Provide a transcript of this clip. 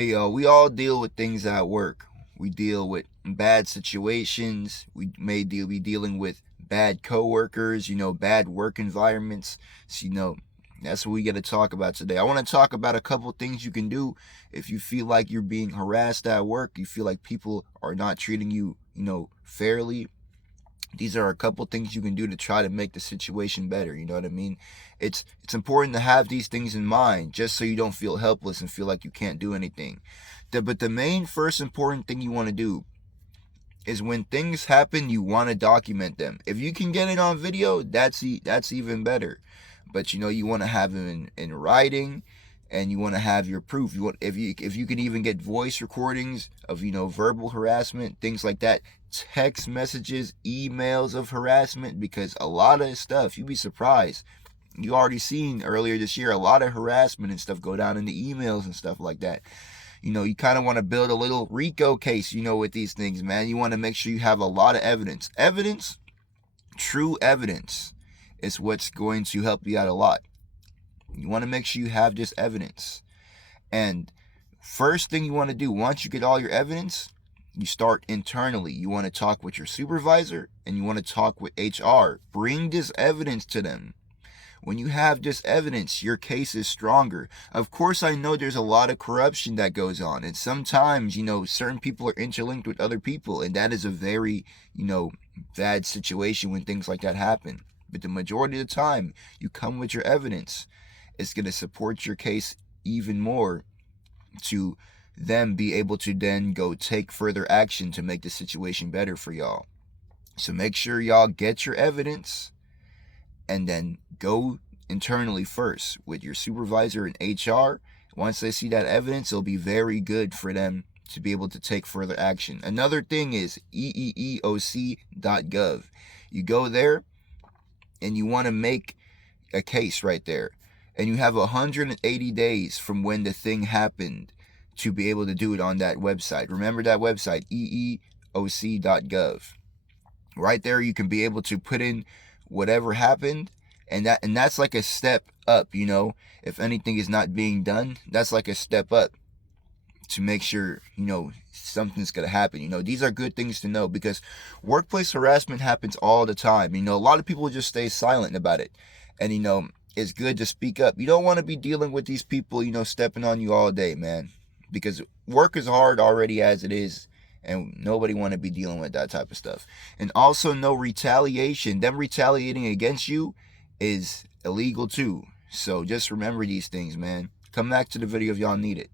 Hey, we all deal with things at work. We deal with bad situations. We may be dealing with bad coworkers, bad work environments. So, that's what we got to talk about today. I want to talk about a couple things you can do if you feel like you're being harassed at work, you feel like people are not treating you, fairly. These are a couple things you can do to try to make the situation better. You know what I mean? It's important to have these things in mind just so you don't feel helpless and feel like you can't do anything. But the main first important thing you want to do is when things happen, you want to document them. If you can get it on video, that's even better. But you want to have them in writing, and you want to have your proof. If you can even get voice recordings of verbal harassment, things like that, text messages, emails of harassment, because a lot of stuff, you'd be surprised. You already seen earlier this year a lot of harassment and stuff go down in the emails and stuff like that. You kind of want to build a little RICO case, with these things, man. You want to make sure you have a lot of evidence. Evidence, true evidence, is what's going to help you out a lot. You want to make sure you have just evidence. And first thing you want to do, once you get all your evidence, you start internally. You want to talk with your supervisor and you want to talk with HR. Bring this evidence to them. When you have this evidence, your case is stronger. Of course, I know there's a lot of corruption that goes on. And sometimes, certain people are interlinked with other people. And that is a very, bad situation when things like that happen. But the majority of the time, you come with your evidence. It's going to support your case even more to them be able to then go take further action to make the situation better for y'all. So make sure y'all get your evidence and then go internally first with your supervisor and HR. Once they see that evidence, it'll be very good for them to be able to take further action. Another thing is eeoc.gov. You go there and you want to make a case right there. And you have 180 days from when the thing happened to be able to do it on that website. Remember that website, eeoc.gov. Right there, you can be able to put in whatever happened, and that's like a step up. If anything is not being done, that's like a step up to make sure something's gonna happen. These are good things to know, because workplace harassment happens all the time. A lot of people just stay silent about it, and it's good to speak up. You don't want to be dealing with these people stepping on you all day, man, because work is hard already as it is, and nobody want to be dealing with that type of stuff. And also, no retaliation. Them retaliating against you is illegal too. So just remember these things, man. Come back to the video if y'all need it.